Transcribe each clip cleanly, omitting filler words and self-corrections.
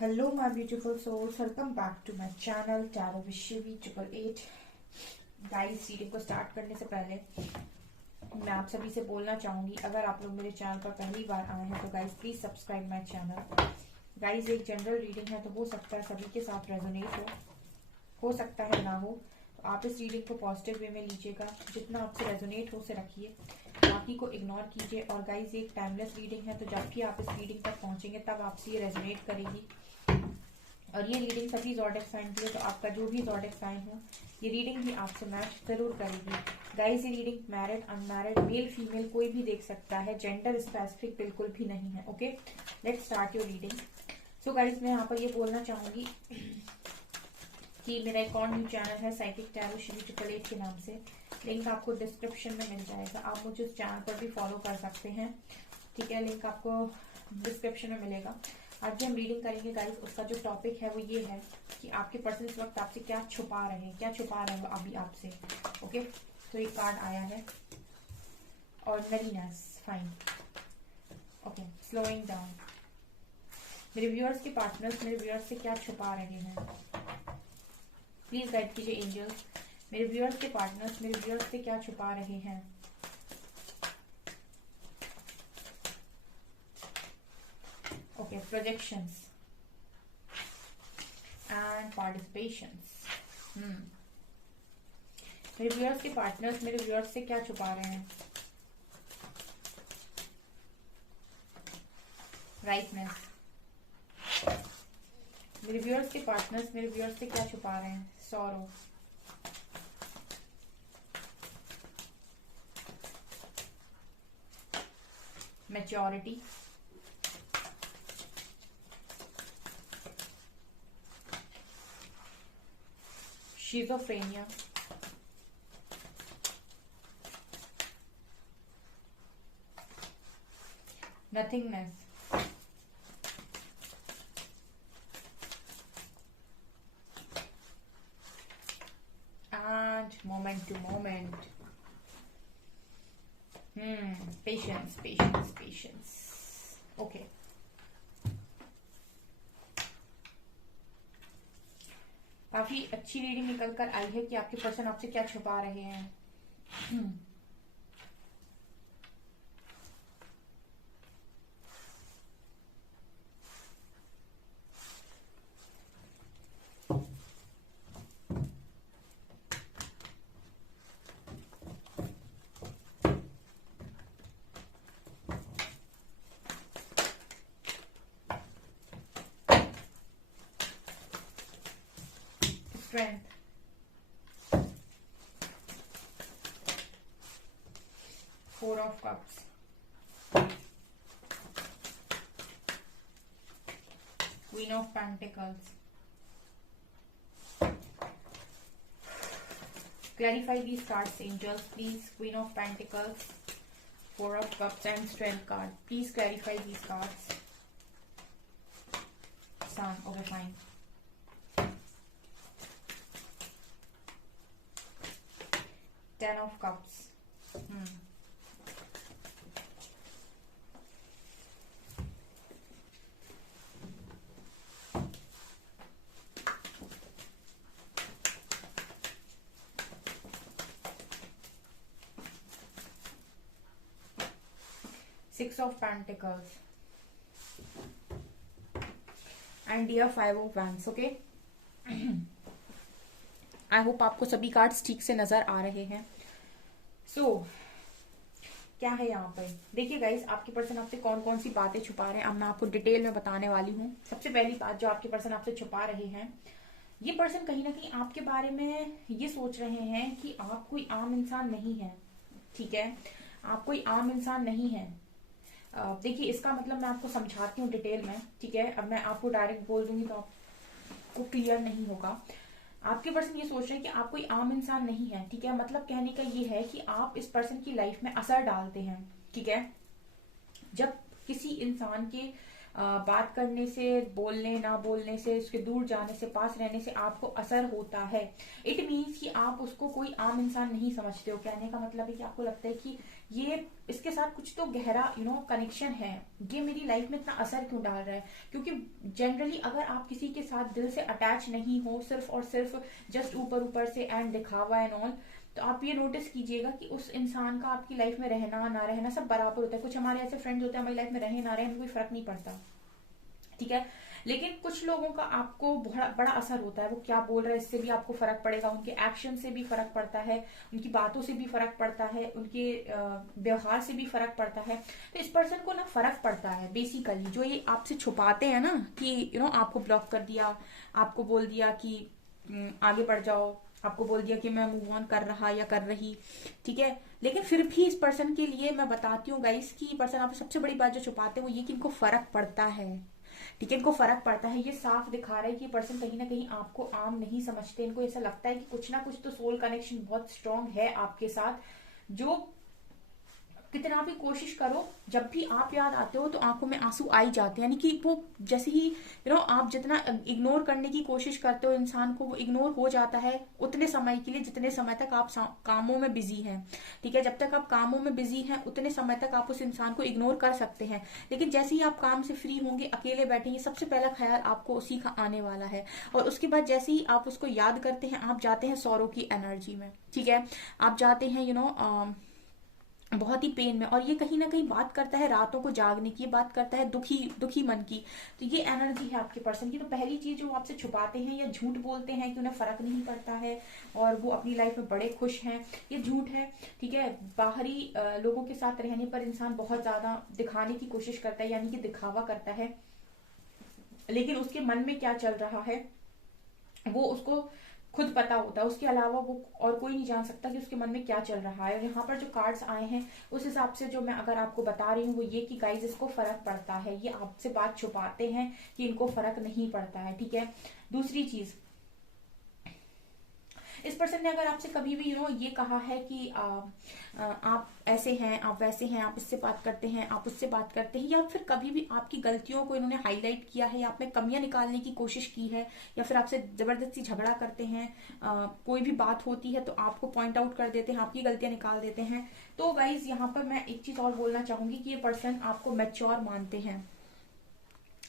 Hello my beautiful souls, welcome back to my channel Tarot Vishwi 888। Guys, reading को start करने से पहले मैं आप सभी से बोलना चाहूंगी, अगर आप लोग मेरे चैनल पर पहली बार आए हैं तो guys please subscribe my channel. Guys, एक जनरल रीडिंग है तो हो सकता है सभी के साथ रेजोनेट हो सकता है ना हो, तो आप इस रीडिंग को पॉजिटिव वे में लीजिएगा। जितना आपसे रेजोनेट हो उसे रखिए, बाकी को इग्नोर कीजिए। और गाइस, ये एक टाइमलेस रीडिंग है, तो जब भी आप इस रीडिंग तक पहुंचेंगे तब आपसे ये रेजोनेट करेगी। और ये रीडिंग सभी ज़ोडिएक साइन की है, तो आपका जो भी ज़ोडिएक साइन हो ये रीडिंग भी आपसे मैच जरूर करेगी। गाइस, ये reading married unmarried male female कोई भी देख सकता है, जेंडर स्पेसिफिक बिल्कुल भी नहीं है। Okay, let's start your reading. So guys, मैं यहाँ पर ये बोलना चाहूंगी कि मेरा एक और न्यू चैनल है साइकिक टैरो शिवी 888 के नाम से। लिंक आपको डिस्क्रिप्शन में मिल जाएगा, आप मुझे उस चैनल पर भी फॉलो कर सकते हैं। ठीक है, लिंक आपको डिस्क्रिप्शन में मिलेगा। आज जो हम रीडिंग करेंगे गाइस, उसका जो टॉपिक है वो ये है कि आपके पर्सन इस वक्त आपसे क्या छुपा रहे हैं, क्या छुपा रहे हैं वो अभी आपसे। ओके, तो एक कार्ड आया है ordinariness, fine. Okay, slowing down. मेरे व्यूअर्स के पार्टनर्स मेरे व्यूअर्स से क्या छुपा रहे हैं, प्लीज गाइड कीजिए एंजल्स। मेरे व्यूअर्स के पार्टनर्स मेरे व्यूअर्स से क्या छुपा रहे हैं। Okay, projections and participations. मेरे व्यूअर्स के पार्टनर्स मेरे व्यूअर्स से क्या छुपा रहे हैं। राइटनेस। मेरे व्यूअर्स के पार्टनर्स मेरे व्यूअर्स से क्या छुपा रहे हैं। Sorrow. Maturity. Schizophrenia. Nothingness. and moment to moment. Patience. Okay. काफी अच्छी रीडिंग निकल कर आई है कि आपके पर्सन आपसे क्या छुपा रहे हैं। Strength. Four of Cups. Queen of Pentacles. Clarify these cards, angels, please. Queen of Pentacles, Four of Cups and Strength card. Please clarify these cards. Sun. Okay, fine. Ten of Cups. 6 of Pentacles and dear 5 of Wands. Okay, I hope आपको सभी cards ठीक से नजर आ रहे हैं। क्या है यहाँ पर, देखिए गाइस, आपके पर्सन आपसे कौन कौन सी बातें छुपा रहे हैं अब मैं आपको डिटेल में बताने वाली हूँ। सबसे पहली बात जो आपके पर्सन आपसे छुपा रहे हैं, ये पर्सन कहीं ना कहीं आपके बारे में ये सोच रहे हैं कि आप कोई आम इंसान नहीं है। ठीक है, आप कोई आम इंसान नहीं है। देखिए, इसका मतलब मैं आपको समझाती हूँ डिटेल में। ठीक है, अब मैं आपको डायरेक्ट बोल दूंगी तो आपको क्लियर नहीं होगा। आपके पर्सन ये सोच रहे हैं कि आप कोई आम इंसान नहीं है। ठीक है, मतलब कहने का ये है कि आप इस पर्सन की लाइफ में असर डालते हैं। ठीक है, जब किसी इंसान के बात करने से, बोलने ना बोलने से, उसके दूर जाने से, पास रहने से आपको असर होता है, इट मीन्स कि आप उसको कोई आम इंसान नहीं समझते हो। कहने का मतलब है कि आपको लगता है कि ये इसके साथ कुछ तो गहरा कनेक्शन है, ये मेरी लाइफ में इतना असर क्यों डाल रहा है। क्योंकि जनरली अगर आप किसी के साथ दिल से अटैच नहीं हो, सिर्फ और सिर्फ जस्ट ऊपर ऊपर से एंड दिखावा एंड ऑल, तो आप ये नोटिस कीजिएगा कि उस इंसान का आपकी लाइफ में रहना ना रहना सब बराबर होता है। कुछ हमारे ऐसे फ्रेंड्स होते हैं हमारी लाइफ में रहे ना रहे हमें कोई फर्क नहीं पड़ता, ठीक है। लेकिन कुछ लोगों का आपको बड़ा बड़ा असर होता है, वो क्या बोल रहे हैं इससे भी आपको फर्क पड़ेगा, उनके एक्शन से भी फर्क पड़ता है, उनकी बातों से भी फर्क पड़ता है, उनके व्यवहार से भी फर्क पड़ता है। तो इस पर्सन को ना फर्क पड़ता है बेसिकली, जो ये आपसे छुपाते हैं ना कि आपको ब्लॉक कर दिया, आपको बोल दिया कि आगे बढ़ जाओ, आपको बोल दिया कि मैं मूव ऑन कर रहा या कर रही, ठीक है। लेकिन फिर भी इस पर्सन के लिए मैं बताती हूँ गाइस कि पर्सन आप सबसे बड़ी बात जो छुपाते हैं वो ये कि इनको फर्क पड़ता है, ठीक है। इनको फर्क पड़ता है, ये साफ दिखा रहा है कि पर्सन कहीं ना कहीं आपको आम नहीं समझते। इनको ऐसा लगता है कि कुछ ना कुछ तो सोल कनेक्शन बहुत स्ट्रांग है आपके साथ, जो कितना भी कोशिश करो जब भी आप याद आते हो तो आंखों में आंसू आ ही जाते हैं। यानी कि वो जैसे ही आप जितना इग्नोर करने की कोशिश करते हो इंसान को, वो इग्नोर हो जाता है उतने समय के लिए जितने समय तक आप कामों में बिजी हैं, ठीक है। जब तक आप कामों में बिजी हैं उतने समय तक आप उस इंसान को इग्नोर कर सकते हैं। लेकिन जैसे ही आप काम से फ्री होंगे, अकेले बैठेंगे, सबसे पहला ख्याल आपको उसी का आने वाला है। और उसके बाद जैसे ही आप उसको याद करते हैं आप जाते हैं सौरों की एनर्जी में, ठीक है। आप जाते हैं बहुत ही पेन में। और ये कहीं ना कहीं बात करता है रातों को जागने की, बात करता है दुखी दुखी मन की। तो ये एनर्जी है आपके पर्सन की। तो पहली चीज जो आपसे छुपाते हैं या झूठ बोलते हैं कि उन्हें फर्क नहीं पड़ता है और वो अपनी लाइफ में बड़े खुश हैं, ये झूठ है, ठीक है। बाहरी लोगों के साथ रहने पर इंसान बहुत ज्यादा दिखाने की कोशिश करता है, यानी कि दिखावा करता है, लेकिन उसके मन में क्या चल रहा है वो उसको खुद पता होता है। उसके अलावा वो और कोई नहीं जान सकता कि उसके मन में क्या चल रहा है। और यहाँ पर जो कार्ड्स आए हैं उस हिसाब से जो मैं अगर आपको बता रही हूँ वो ये कि गाइज इसको फर्क पड़ता है, ये आपसे बात छुपाते हैं कि इनको फर्क नहीं पड़ता है, ठीक है। दूसरी चीज, इस पर्सन ने अगर आपसे कभी भी ये कहा है कि आप ऐसे हैं, आप वैसे हैं, आप इससे बात करते हैं, आप उससे बात करते हैं, या फिर कभी भी आपकी गलतियों को इन्होंने हाईलाइट किया है या आप में कमियां निकालने की कोशिश की है, या फिर आपसे जबरदस्ती झगड़ा करते हैं, कोई भी बात होती है तो आपको पॉइंट आउट कर देते हैं, आपकी गलतियां निकाल देते हैं, तो गाइज यहाँ पर मैं एक चीज और बोलना चाहूंगी कि ये पर्सन आपको मैच्योर मानते हैं,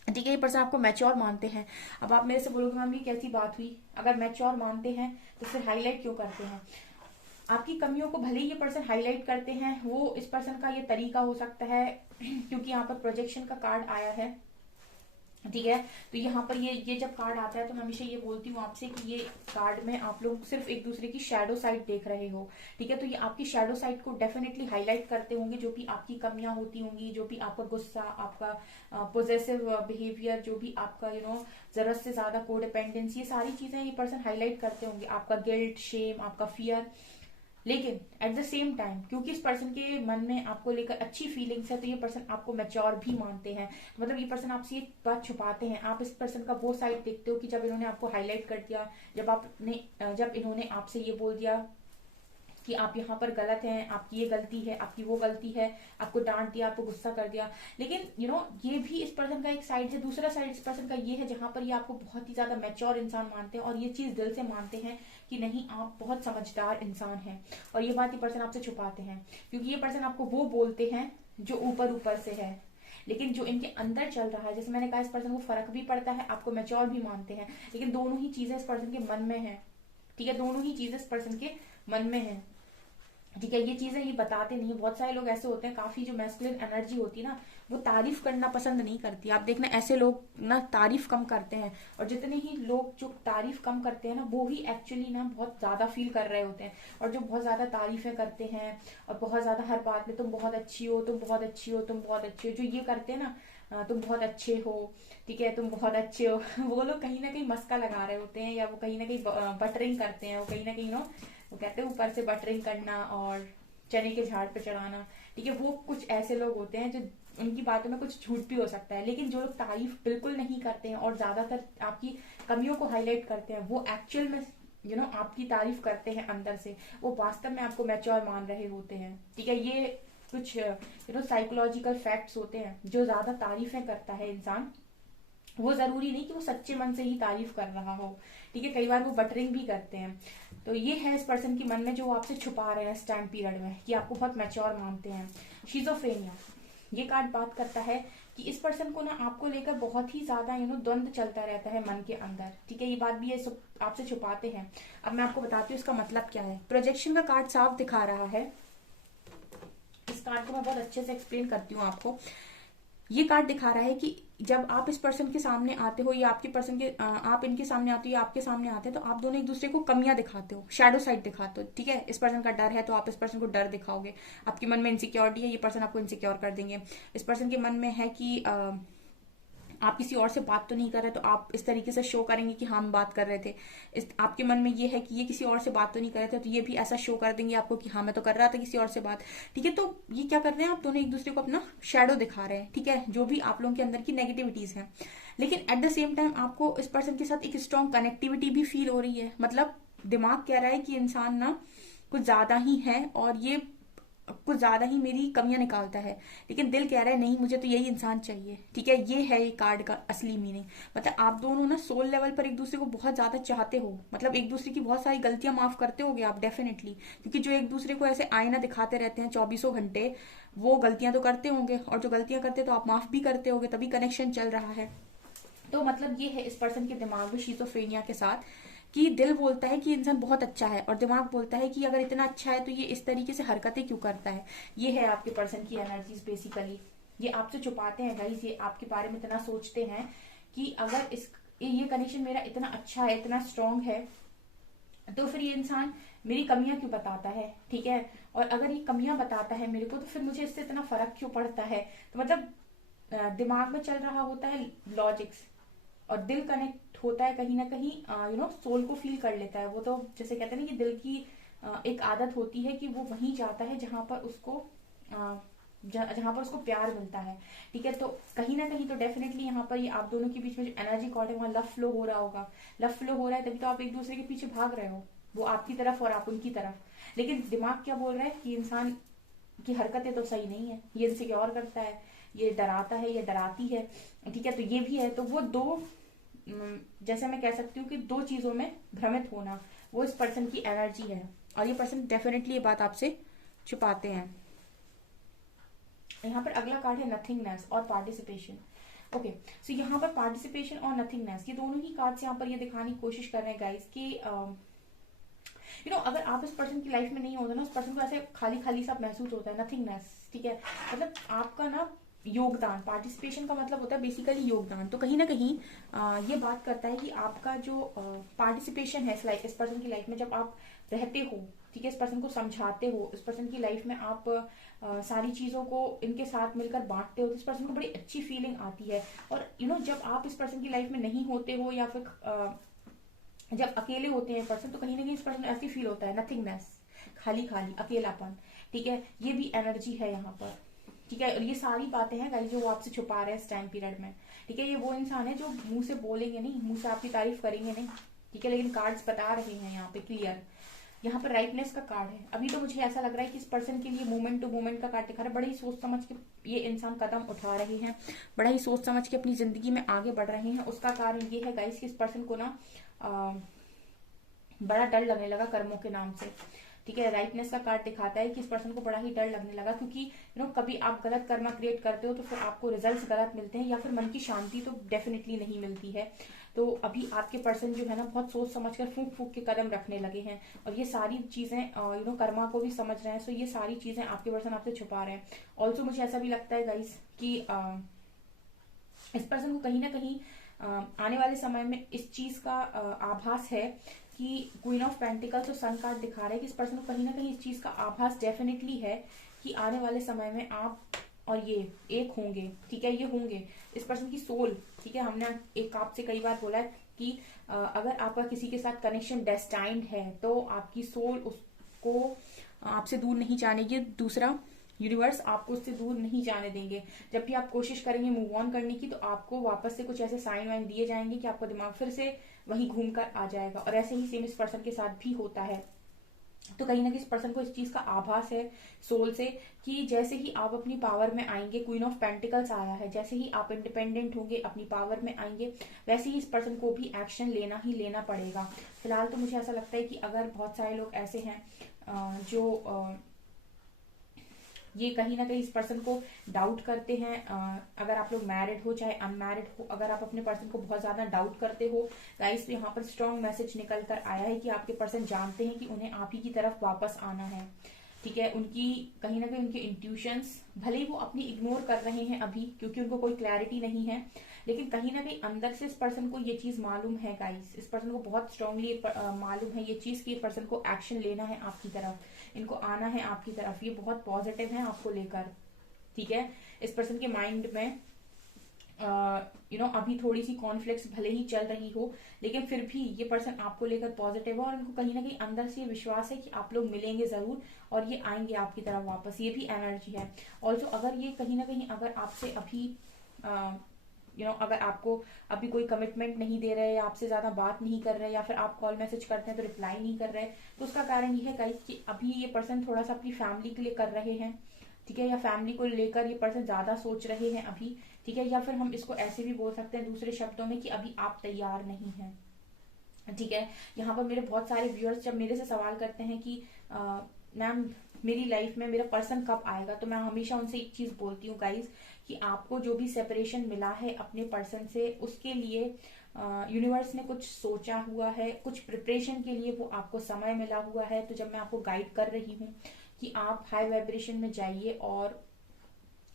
ठीक है। ये पर्सन आपको मैच्योर मानते हैं। अब आप मेरे से बोलोगे मैम ये कैसी बात हुई, अगर मैच्योर मानते हैं तो फिर हाईलाइट क्यों करते हैं। आपकी कमियों को भले ही ये पर्सन हाईलाइट करते हैं, वो इस पर्सन का ये तरीका हो सकता है क्योंकि यहाँ पर प्रोजेक्शन का कार्ड आया है, ठीक है। तो यहाँ पर ये जब कार्ड आता है तो मैं हमेशा ये बोलती हूँ आपसे कि ये कार्ड में आप लोग सिर्फ एक दूसरे की शैडो साइड देख रहे हो, ठीक है। तो ये आपकी शैडो साइड को डेफिनेटली हाईलाइट करते होंगे, जो भी आपकी कमियां होती होंगी, जो भी आपका गुस्सा, आपका पोजेसिव बिहेवियर, जो भी आपका जरूरत से ज्यादा कोडिपेंडेंस, ये सारी चीजें ये पर्सन हाईलाइट करते होंगे, आपका गिल्ट, शेम, आपका फियर। लेकिन एट द सेम टाइम क्योंकि इस पर्सन के मन में आपको लेकर अच्छी फीलिंग्स है तो ये पर्सन आपको मैच्योर भी मानते हैं। मतलब ये पर्सन आपसे ये बात छुपाते हैं, आप इस पर्सन का वो साइड देखते हो कि जब इन्होंने आपको हाईलाइट कर दिया, जब इन्होंने आपसे ये बोल दिया कि आप यहाँ पर गलत हैं, आपकी ये गलती है, आपकी वो गलती है, आपको डांट दिया, आपको गुस्सा कर दिया। लेकिन ये भी इस पर्सन का एक साइड है। दूसरा साइड इस पर्सन का ये है जहां पर ये आपको बहुत ही ज्यादा मैच्योर इंसान मानते हैं और ये चीज दिल से मानते हैं कि नहीं आप बहुत समझदार इंसान हैं। और ये बात ये पर्सन आपसे छुपाते हैं क्योंकि ये पर्सन आपको वो बोलते हैं जो ऊपर ऊपर से है, लेकिन जो इनके अंदर चल रहा है, जैसे मैंने कहा इस पर्सन को फर्क भी पड़ता है, आपको मैच्योर भी मानते हैं, लेकिन दोनों ही चीजें इस पर्सन के मन में है, ठीक है। दोनों ही चीजें इस पर्सन के मन में है, ठीक है। ये चीजें ये बताते नहीं है। बहुत सारे लोग ऐसे होते हैं, काफी जो मैस्कुलिन एनर्जी होती है ना वो तारीफ करना पसंद नहीं करती। आप देखना ऐसे लोग ना तारीफ कम करते हैं, और जितने ही लोग जो तारीफ कम करते हैं ना वो ही एक्चुअली ना बहुत ज्यादा फील कर रहे होते हैं। और जो बहुत ज्यादा तारीफें करते हैं और बहुत ज्यादा हर बात में तुम बहुत अच्छी हो, तुम बहुत अच्छी हो, तुम बहुत अच्छी हो, जो ये करते हैं ना तुम बहुत अच्छे हो, ठीक है, तुम बहुत अच्छे हो वो लोग कहीं ना कहीं मस्का लगा रहे होते हैं, या वो कहीं ना कहीं बटरिंग करते हैं, वो कहीं ना कहीं वो कहते हैं ऊपर से बटरिंग करना और चने के झाड़ पे चढ़ाना, ठीक है। वो कुछ ऐसे लोग होते हैं जो उनकी बातों में कुछ झूठ भी हो सकता है, लेकिन जो लोग तारीफ बिल्कुल नहीं करते हैं और ज्यादातर आपकी कमियों को हाईलाइट करते हैं वो एक्चुअल में आपकी तारीफ करते हैं अंदर से, वो वास्तव में आपको मैच्योर मान रहे होते हैं, ठीक है। ये कुछ साइकोलॉजिकल फैक्ट्स होते हैं। जो ज्यादा तारीफें करता है इंसान वो जरूरी नहीं कि वो सच्चे मन से ही तारीफ कर रहा हो, ठीक है, कई बार वो बटरिंग भी करते हैं। तो ये है इस पर्सन के मन में जो वो आपसे छुपा रहे हैं इस टाइम पीरियड में, कि आपको बहुत मैच्योर मानते हैं। शिजोफ्रेनिया, ये कार्ड बात करता है कि इस पर्सन को ना आपको लेकर बहुत ही ज्यादा द्वंद चलता रहता है मन के अंदर, ठीक है, ये बात भी ये सब आपसे छुपाते हैं। अब मैं आपको बताती हूँ इसका मतलब क्या है। प्रोजेक्शन का कार्ड साफ दिखा रहा है, इस कार्ड को मैं बहुत अच्छे से एक्सप्लेन करती हूँ आपको। ये कार्ड दिखा रहा है कि जब आप इस पर्सन के सामने आते हो या आपके पर्सन के आप इनके सामने आते हो या आपके सामने आते हैं, तो आप दोनों एक दूसरे को कमियां दिखाते हो, शैडो साइड दिखाते हो, ठीक है। इस पर्सन का डर है तो आप इस पर्सन को डर दिखाओगे, आपके मन में इनसिक्योरिटी है, ये पर्सन आपको इनसिक्योर कर देंगे। इस पर्सन के मन में है कि आप किसी और से बात तो नहीं कर रहे, तो आप इस तरीके से शो करेंगे कि हम बात कर रहे थे। आपके मन में ये है कि ये किसी और से बात तो नहीं कर रहे थे, तो ये भी ऐसा शो कर देंगे आपको कि हाँ मैं तो कर रहा था किसी और से बात, ठीक है। तो ये क्या कर रहे हैं, आप दोनों एक दूसरे को अपना शैडो दिखा रहे हैं, ठीक है, जो भी आप लोगों के अंदर की नेगेटिविटीज हैं। लेकिन एट द सेम टाइम आपको इस पर्सन के साथ एक स्ट्रॉन्ग कनेक्टिविटी भी फील हो रही है। मतलब दिमाग कह रहा है कि इंसान ना कुछ ज्यादा ही है और ये कुछ ज्यादा ही मेरी कमियां निकालता है, लेकिन दिल कह रहा है नहीं मुझे तो यही इंसान चाहिए, ठीक है। ये है ये कार्ड का असली मीनिंग। मतलब आप दोनों ना सोल लेवल पर एक दूसरे को बहुत ज्यादा चाहते हो, मतलब एक दूसरे की बहुत सारी गलतियां माफ करते होगे आप डेफिनेटली, क्योंकि जो एक दूसरे को ऐसे आईना दिखाते रहते हैं 24 घंटे, वो गलतियां तो करते होंगे, और जो गलतियां करते तो आप माफ भी करते होंगे, तभी कनेक्शन चल रहा है। तो मतलब ये है इस पर्सन के दिमाग में शिज़ोफ्रेनिया के साथ, कि दिल बोलता है कि इंसान बहुत अच्छा है और दिमाग बोलता है कि अगर इतना अच्छा है तो ये इस तरीके से हरकतें क्यों करता है। ये है आपके पर्सन की एनर्जीज बेसिकली। ये आपसे छुपाते हैं गाइस, ये आपके बारे में इतना सोचते हैं कि अगर ये कनेक्शन मेरा इतना अच्छा है, इतना स्ट्रांग है, तो फिर ये इंसान मेरी कमियां क्यों बताता है, ठीक है। और अगर ये कमियां बताता है मेरे को, तो फिर मुझे इससे इतना फर्क क्यों पड़ता है। तो मतलब दिमाग में चल रहा होता है लॉजिक्स, और दिल कनेक्ट होता है कहीं ना कहीं, सोल को फील कर लेता है। वो तो जैसे कहते हैं ना कि दिल की एक आदत होती है कि वो वहीं जाता है जहां पर उसको जहां पर उसको प्यार मिलता है, ठीक है। तो कहीं ना कहीं तो डेफिनेटली यहाँ पर ये आप दोनों के बीच में जो एनर्जी कॉर्ड है वहां लव फ्लो हो रहा होगा। लव फ्लो हो रहा है तभी तो आप एक दूसरे के पीछे भाग रहे हो, वो आपकी तरफ और आप उनकी तरफ। लेकिन दिमाग क्या बोल रहा है कि इंसान की हरकतें तो सही नहीं है, ये इनसिक्योर करता है, ये डराता है, ये डराती है, ठीक है। तो ये भी है, तो वो दो, जैसे मैं कह सकती हूँ कि दो चीजों में भ्रमित होना, वो इस पर्सन की एनर्जी है। और ये पर्सन डेफिनेटली ये बात आपसे छुपाते हैं। यहाँ पर अगला कार्ड है नथिंगनेस और पार्टिसिपेशन। ओके, सो यहाँ पर पार्टिसिपेशन और नथिंगनेस, ये दोनों ही कार्ड्स यहाँ पर ये दिखाने की कोशिश कर रहे हैं गाइस कि अगर आप इस पर्सन की लाइफ में नहीं होते ना, उस पर्सन को ऐसे खाली खाली सा महसूस होता है, नथिंगनेस, ठीक है। मतलब आपका ना योगदान, पार्टिसिपेशन का मतलब होता है बेसिकली योगदान। तो कहीं ना कहीं ये बात करता है कि आपका जो पार्टिसिपेशन है इस पर्सन की लाइफ में, जब आप रहते हो, ठीक है, इस पर्सन को समझाते हो, इस पर्सन की लाइफ में आप सारी चीजों को इनके साथ मिलकर बांटते हो, तो इस पर्सन को बड़ी अच्छी फीलिंग आती है। और जब आप इस पर्सन की लाइफ में नहीं होते हो या फिर जब अकेले होते हैं पर्सन, तो कहीं ना कहीं इस पर्सन ऐसी फील होता है नथिंगनेस, खाली खाली अकेलापन, ठीक है। ये भी एनर्जी है यहाँ पर, ठीक है। और ये सारी बातें हैं गाइस जो वो आपसे छुपा रहे हैं इस टाइम पीरियड में, ठीक है। ये वो इंसान है जो मुंह से बोलेंगे नहीं, मुंह से आपकी तारीफ करेंगे नहीं, ठीक है, लेकिन कार्ड्स बता रहे हैं यहाँ पे क्लियर। यहाँ पर राइटनेस का कार्ड है। अभी तो मुझे ऐसा लग रहा है कि इस पर्सन के लिए मोमेंट टू मोमेंट का कार्ड दिखा रहा है। बड़े ही सोच समझ के ये इंसान कदम उठा रहे हैं, बड़ा ही सोच समझ के अपनी जिंदगी में आगे बढ़ रहे हैं। उसका कारण ये है गाइस कि इस पर्सन को ना बड़ा डर लगने लगा कर्मों के नाम से, ठीक है। राइटनेस का कार्ड दिखाता है कि इस पर्सन को बड़ा ही डर लगने लगा, क्योंकि कभी आप गलत कर्मा क्रिएट करते हो तो फिर आपको रिजल्ट्स गलत मिलते हैं, या फिर मन की शांति तो डेफिनेटली नहीं मिलती है। तो अभी आपके पर्सन जो है ना बहुत सोच समझकर फूंक फूंक के कदम रखने लगे हैं, और ये सारी चीजें कर्मा को भी समझ रहे हैं। सो ये सारी चीजें आपके पर्सन आपसे छुपा रहे हैं। ऑल्सो मुझे ऐसा भी लगता है गाइस कि इस पर्सन को कहीं ना कहीं आने वाले समय में इस चीज का आभास है कि क्वीन ऑफ पेंटिकल्स और सन कार्ड दिखा रहे हैं कि इस पर्सन को कहीं ना कहीं इस चीज का आभास डेफिनेटली है कि आने वाले समय में आप और ये एक होंगे, ठीक है। ये होंगे इस पर्सन की सोल, ठीक है। हमने एक आपसे कई बार बोला है कि अगर आपका किसी के साथ कनेक्शन डेस्टाइन्ड है तो आपकी सोल उसको आपसे दूर नहीं जानेगी। दूसरा, यूनिवर्स आपको उससे दूर नहीं जाने देंगे। जब भी आप कोशिश करेंगे मूव ऑन करने की, तो आपको वापस से कुछ ऐसे साइन वाइन दिए जाएंगे कि आपका दिमाग फिर से वहीं घूम कर आ जाएगा। और ऐसे ही सेम इस पर्सन के साथ भी होता है। तो कहीं ना कहीं इस पर्सन को इस चीज का आभास है सोल से कि जैसे ही आप अपनी पावर में आएंगे, क्वीन ऑफ पेंटिकल्स आया है, जैसे ही आप इंडिपेंडेंट होंगे, अपनी पावर में आएंगे, वैसे ही इस पर्सन को भी एक्शन लेना ही लेना पड़ेगा। फिलहाल तो मुझे ऐसा लगता है कि अगर बहुत सारे लोग ऐसे हैं जो ये कहीं ना कहीं इस पर्सन को डाउट करते हैं, अगर आप लोग मैरिड हो चाहे अनमैरिड हो, अगर आप अपने पर्सन को बहुत ज्यादा डाउट करते हो गाइस, तो यहाँ पर स्ट्रॉन्ग मैसेज निकल कर आया है कि आपके पर्सन जानते हैं कि उन्हें आप ही की तरफ वापस आना है। ठीक है, उनकी कहीं ना कहीं उनके इंट्यूशंस भले ही वो अपनी इग्नोर कर रहे हैं अभी क्योंकि उनको कोई क्लैरिटी नहीं है, लेकिन कहीं ना कहीं अंदर से इस पर्सन को ये चीज मालूम है गाइस, इस पर्सन को बहुत स्ट्रांगली मालूम है ये चीज कि पर्सन को एक्शन लेना है आपकी तरफ, इनको आना है आपकी तरफ, ये बहुत पॉजिटिव है आपको लेकर। ठीक है, इस पर्सन के माइंड में अभी थोड़ी सी कॉन्फ्लिक्ट्स भले ही चल रही हो, लेकिन फिर भी ये पर्सन आपको लेकर पॉजिटिव है और इनको कहीं ना कहीं अंदर से विश्वास है कि आप लोग मिलेंगे जरूर और ये आएंगे आपकी तरफ वापस, ये भी एनर्जी है। ऑल्सो अगर ये कहीं ना कहीं अगर आपसे अभी अगर आपको अभी कोई कमिटमेंट नहीं दे रहे या आपसे ज्यादा बात नहीं कर रहे या फिर आप कॉल मैसेज करते हैं तो रिप्लाई नहीं कर रहे, तो उसका कारण ये है गाइस कि अभी ये पर्सन थोड़ा सा अपनी फैमिली के लिए कर रहे हैं। ठीक है, या फैमिली को लेकर ये पर्सन ज्यादा सोच रहे हैं अभी। ठीक है, या फिर हम इसको ऐसे भी बोल सकते हैं दूसरे शब्दों में कि अभी आप तैयार नहीं हैं। ठीक है, यहाँ पर मेरे बहुत सारे व्यूअर्स जब मेरे से सवाल करते हैं कि मैम मेरी लाइफ में मेरा पर्सन कब आएगा, तो मैं हमेशा उनसे एक चीज बोलती हूँ गाइज कि आपको जो भी सेपरेशन मिला है अपने पर्सन से, उसके लिए यूनिवर्स ने कुछ सोचा हुआ है, कुछ प्रिपरेशन के लिए वो आपको समय मिला हुआ है। तो जब मैं आपको गाइड कर रही हूँ कि आप हाई वाइब्रेशन में जाइए और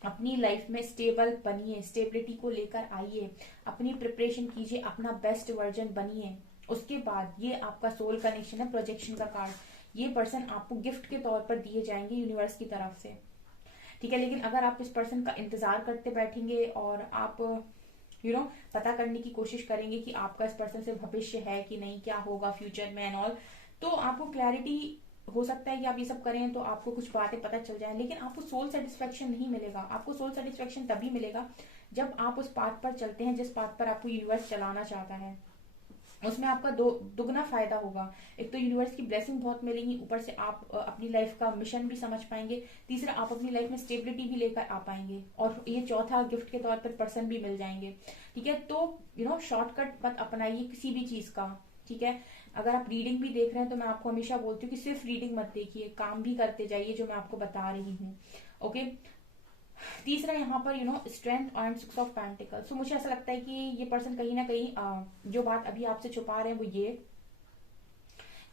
अपनी लाइफ में स्टेबल बनिए, स्टेबिलिटी को लेकर आइए, अपनी प्रिपरेशन कीजिए, अपना बेस्ट वर्जन बनिए, उसके बाद ये आपका सोल कनेक्शन है, प्रोजेक्शन का कार्ड, ये पर्सन आपको गिफ्ट के तौर पर दिए जाएंगे यूनिवर्स की तरफ से। ठीक है, लेकिन अगर आप इस पर्सन का इंतजार करते बैठेंगे और आप पता करने की कोशिश करेंगे कि आपका इस पर्सन से भविष्य है कि नहीं, क्या होगा फ्यूचर में एंड ऑल, तो आपको क्लैरिटी हो सकता है कि आप ये सब करें तो आपको कुछ बातें पता चल जाए, लेकिन आपको सोल सेटिस्फेक्शन नहीं मिलेगा। आपको सोल सेटिस्फेक्शन तभी मिलेगा जब आप उस पाथ पर चलते हैं जिस पाथ पर आपको यूनिवर्स चलाना चाहता है, उसमें आपका दुगना फायदा होगा। एक तो यूनिवर्स की ब्लेसिंग बहुत मिलेगी, ऊपर से आप अपनी लाइफ का मिशन भी समझ पाएंगे, तीसरा आप अपनी लाइफ में स्टेबिलिटी भी लेकर आ पाएंगे, और ये चौथा गिफ्ट के तौर पर पर्सन भी मिल जाएंगे। ठीक है, तो शॉर्टकट मत अपनाइए किसी भी चीज का। ठीक है, अगर आप रीडिंग भी देख रहे हैं तो मैं आपको हमेशा बोलती हूँ कि सिर्फ रीडिंग मत देखिए, काम भी करते जाइए जो मैं आपको बता रही हूँ। ओके, तीसरा यहाँ पर स्ट्रेंथ एंड 6 ऑफ पेंटिकल्स। तो मुझे ऐसा लगता है कि ये पर्सन कहीं ना कहीं जो बात अभी आपसे छुपा रहे हैं वो ये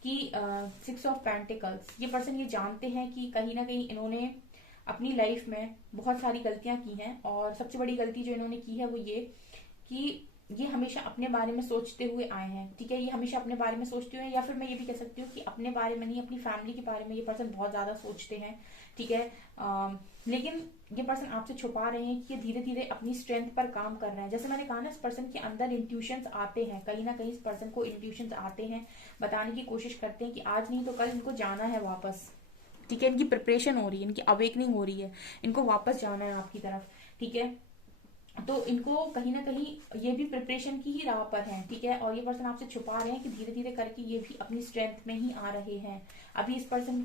कि 6 ऑफ पेंटिकल्स, ये पर्सन ये जानते हैं कि कहीं ना कहीं इन्होंने अपनी लाइफ में बहुत सारी गलतियां की हैं, और सबसे बड़ी गलती जो इन्होंने की है वो ये कि ये हमेशा अपने बारे में सोचते हुए आए हैं। ठीक है, ये हमेशा अपने बारे में सोचते हुए, या फिर मैं ये भी कह सकती हूँ कि अपने बारे में नहीं, अपनी फैमिली के बारे में ये पर्सन बहुत ज्यादा सोचते हैं। ठीक है, लेकिन ये पर्सन आपसे छुपा रहे हैं कि ये धीरे धीरे अपनी स्ट्रेंथ पर काम कर रहे हैं। जैसे मैंने कहा ना, इस पर्सन के अंदर इंट्यूशंस आते हैं, कहीं ना कहीं इस पर्सन को इंट्यूशंस आते हैं, बताने की कोशिश करते हैं कि आज नहीं तो कल इनको जाना है वापस। ठीक है, इनकी प्रिपरेशन हो रही है, इनकी अवेकनिंग हो रही है, इनको वापस जाना है आपकी तरफ। ठीक है, तो इनको कहीं ना कहीं ये भी प्रिपरेशन की ही राह पर है। ठीक है, और ये पर्सन आपसे छुपा रहे हैं कि धीरे धीरे करके ये भी अपनी स्ट्रेंथ में ही आ रहे हैं। अभी इस पर्सन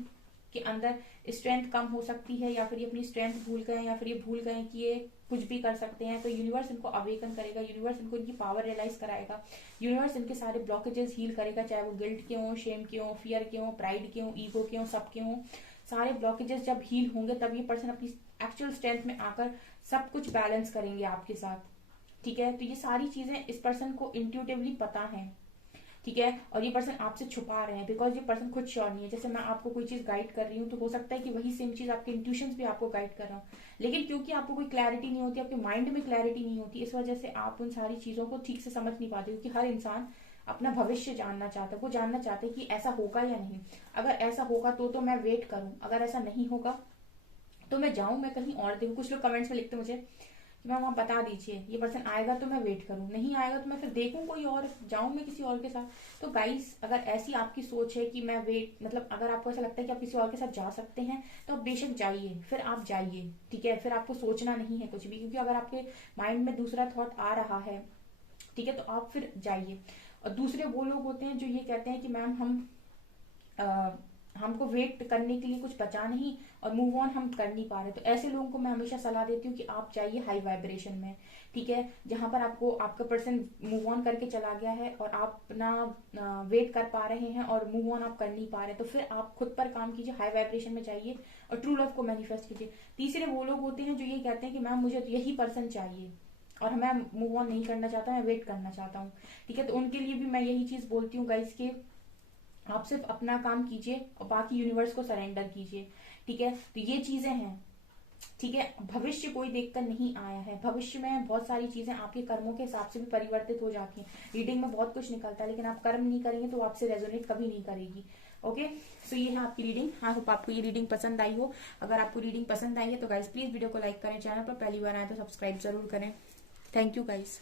के अंदर स्ट्रेंथ कम हो सकती है, या फिर ये अपनी स्ट्रेंथ भूल गए, या फिर ये भूल गए कि ये कुछ भी कर सकते हैं। तो यूनिवर्स इनको अवेकन करेगा, यूनिवर्स इनको इनकी पावर रियलाइज कराएगा, यूनिवर्स इनके सारे ब्लॉकेजेस हील करेगा, चाहे वो गिल्ट के हों, शेम के हों, फियर के हों, प्राइड के हों, ईगो के हों, सबके हों। सारे ब्लॉकेजेस जब हील होंगे तब ये पर्सन अपनी एक्चुअल स्ट्रेंथ में आकर सब कुछ बैलेंस करेंगे आपके साथ। ठीक है, तो ये सारी चीजें इस पर्सन को इंट्यूटिवली पता है। ठीक है, और ये पर्सन आपसे छुपा रहे हैं बिकॉज ये पर्सन खुद श्योर नहीं है। जैसे मैं आपको कोई चीज गाइड कर रही हूँ तो हो सकता है कि वही सेम चीज आपके इंट्यूशंस भी आपको गाइड कर रहा हूँ, लेकिन क्योंकि आपको कोई क्लैरिटी नहीं होती, आपके माइंड में क्लैरिटी नहीं होती, इस वजह से आप उन सारी चीजों को ठीक से समझ नहीं पाते। क्योंकि हर इंसान अपना भविष्य जानना चाहता है, वो जानना चाहते हैं कि ऐसा होगा या नहीं, अगर ऐसा होगा तो मैं वेट करूं, अगर ऐसा नहीं होगा तो मैं जाऊं, मैं कहीं और देखूं। कुछ लोग कमेंट्स में लिखते मुझे कि मैम आप बता दीजिए ये पर्सन आएगा तो मैं वेट करूं, नहीं आएगा तो मैं फिर देखूं कोई और, जाऊं मैं किसी और के साथ। तो गाइस, अगर ऐसी आपकी सोच है कि मैं वेट, मतलब अगर आपको ऐसा लगता है कि आप किसी और के साथ जा सकते हैं तो आप बेशक जाइए, फिर आप जाइए। ठीक है, फिर आपको सोचना नहीं है कुछ भी, क्योंकि अगर आपके माइंड में दूसरा थॉट आ रहा है, ठीक है, तो आप फिर जाइए। और दूसरे वो लोग होते हैं जो ये कहते हैं कि मैम हमको वेट करने के लिए कुछ बचा नहीं और मूव ऑन हम कर नहीं पा रहे। तो ऐसे लोगों को मैं हमेशा सलाह देती हूँ कि आप चाहिए हाई वाइब्रेशन में, ठीक है, जहां पर आपको आपका पर्सन मूव ऑन करके चला गया है और आप अपना वेट कर पा रहे हैं और मूव ऑन आप कर नहीं पा रहे, तो फिर आप खुद पर काम कीजिए, हाई वाइब्रेशन में जाइए और ट्रू लव को मैनिफेस्ट कीजिए। तीसरे वो लोग होते हैं जो ये कहते हैं कि मैम मुझे तो यही पर्सन चाहिए और मैं मूव ऑन नहीं करना चाहता, मैं वेट करना चाहता हूँ, ठीक है। तो उनके लिए भी मैं यही चीज बोलती हूँ गाइस के आप सिर्फ अपना काम कीजिए और बाकी यूनिवर्स को सरेंडर कीजिए, ठीक है। तो ये चीजें हैं, ठीक है। भविष्य कोई देखकर नहीं आया है, भविष्य में बहुत सारी चीजें आपके कर्मों के हिसाब से भी परिवर्तित हो जाती हैं। रीडिंग में बहुत कुछ निकलता है, लेकिन आप कर्म नहीं करेंगे तो आपसे रेजोनेट कभी नहीं करेगी। ओके, सो ये है आपकी रीडिंग। आई होप आपको ये रीडिंग पसंद आई हो। अगर आपको रीडिंग पसंद आई है तो गाइज प्लीज वीडियो को लाइक करें, चैनल पर पहली बार आए तो सब्सक्राइब जरूर करें। Thank you guys.